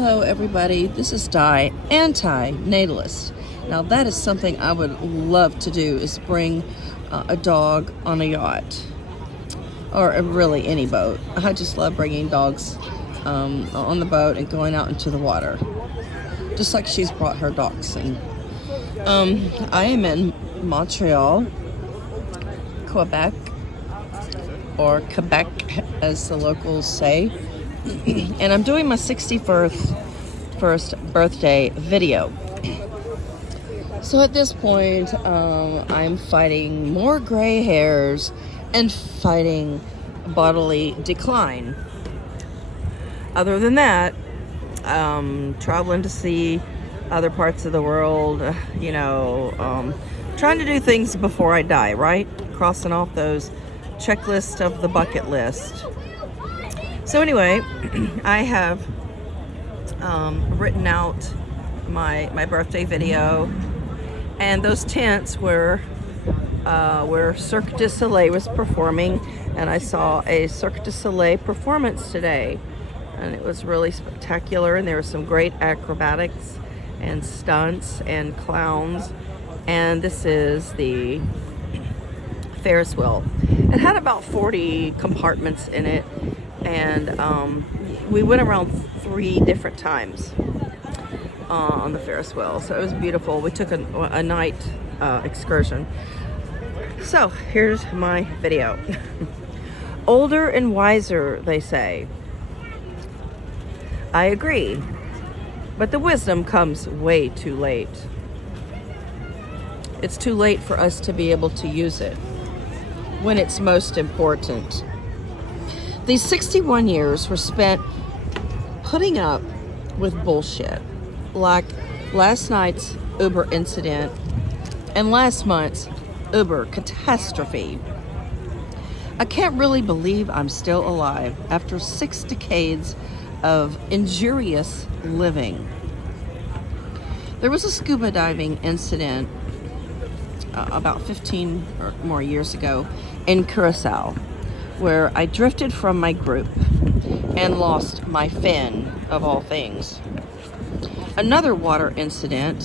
Hello everybody, this is Di, anti-natalist. Now that is something I would love to do, is bring a dog on a yacht. Or really any boat. I just love bringing dogs on the boat and going out into the water. Just like she's brought her dachshund. I am in Montreal, Quebec, or Quebec as the locals say. And I'm doing my 61st birthday video. So at this point, I'm fighting more gray hairs and fighting bodily decline. Other than that, traveling to see other parts of the world, trying to do things before I die, right? Crossing off those checklists of the bucket list. So anyway, I have written out my birthday video, and those tents were where Cirque du Soleil was performing, and I saw a Cirque du Soleil performance today, and it was really spectacular, and there were some great acrobatics and stunts and clowns. And this is the Ferris wheel. It had about 40 compartments in it, and we went around 3 different times on the Ferris wheel, so it was beautiful. We took a night excursion. So here's my video. Older and wiser, they say. I agree, but the wisdom comes way too late. It's too late for us to be able to use it when it's most important. These 61 years were spent putting up with bullshit, like last night's Uber incident and last month's Uber catastrophe. I can't really believe I'm still alive after 6 decades of injurious living. There was a scuba diving incident about 15 or more years ago in Curacao, where I drifted from my group and lost my fin, of all things. Another water incident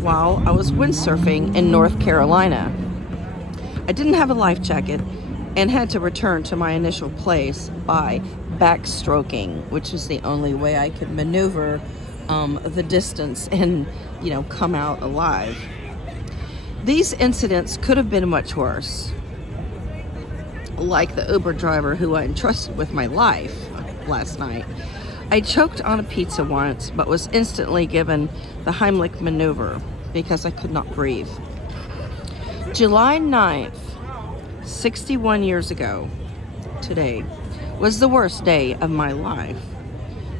while I was windsurfing in North Carolina. I didn't have a life jacket and had to return to my initial place by backstroking, which is the only way I could maneuver the distance and, come out alive. These incidents could have been much worse. Like the Uber driver who I entrusted with my life last night. I choked on a pizza once, but was instantly given the Heimlich maneuver because I could not breathe. July 9th, 61 years ago, today, was the worst day of my life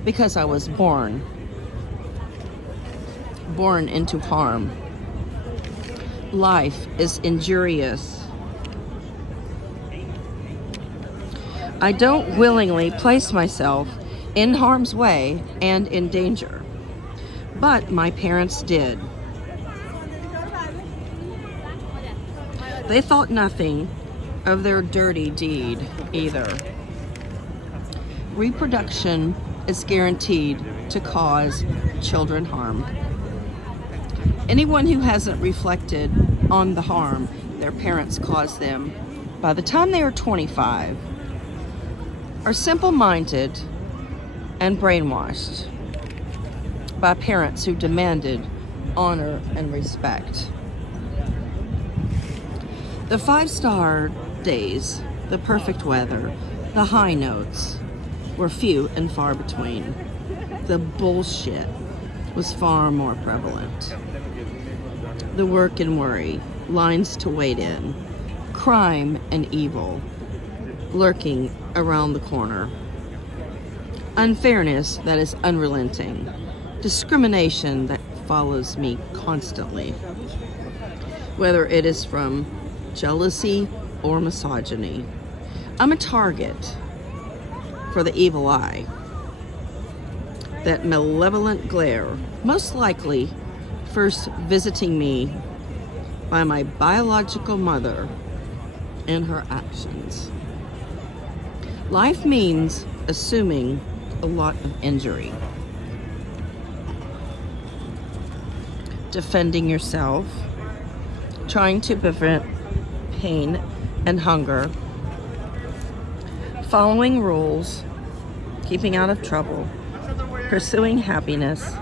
because I was born into harm. Life is injurious. I don't willingly place myself in harm's way and in danger, but my parents did. They thought nothing of their dirty deed either. Reproduction is guaranteed to cause children harm. Anyone who hasn't reflected on the harm their parents caused them by the time they are 25 are simple-minded and brainwashed by parents who demanded honor and respect. The 5-star days, the perfect weather, the high notes were few and far between. The bullshit was far more prevalent. The work and worry, lines to wait in, crime and evil lurking around the corner. Unfairness that is unrelenting. Discrimination that follows me constantly. Whether it is from jealousy or misogyny. I'm a target for the evil eye. That malevolent glare, most likely first visiting me by my biological mother and her actions. Life means assuming a lot of injury. defending yourself, trying to prevent pain and hunger, following rules, keeping out of trouble, pursuing happiness,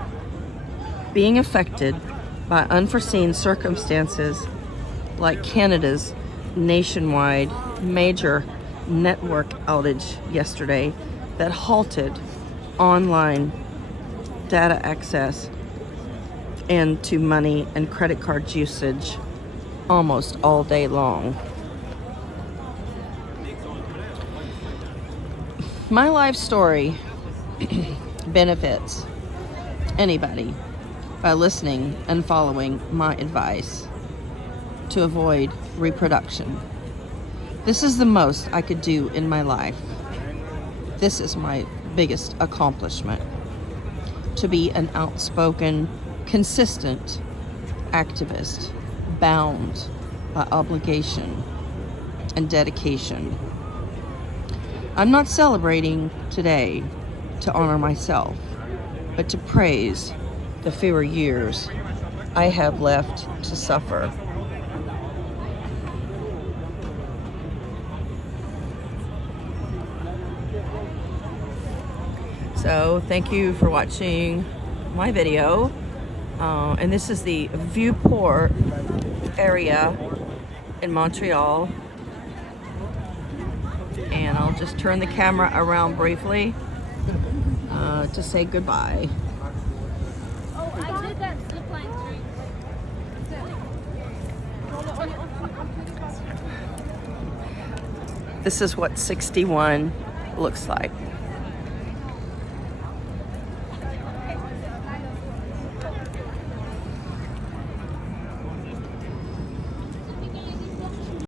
being affected by unforeseen circumstances like Canada's nationwide major network outage yesterday that halted online data access and to money and credit card usage almost all day long. My life story benefits anybody by listening and following my advice to avoid reproduction. This is the most I could do in my life. This is my biggest accomplishment. To be an outspoken, consistent activist, bound by obligation and dedication. I'm not celebrating today to honor myself, but to praise the fewer years I have left to suffer. So thank you for watching my video. And this is the Viewport area in Montreal. And I'll just turn the camera around briefly to say goodbye. Oh, I did that zip line trick. This is what 61 looks like.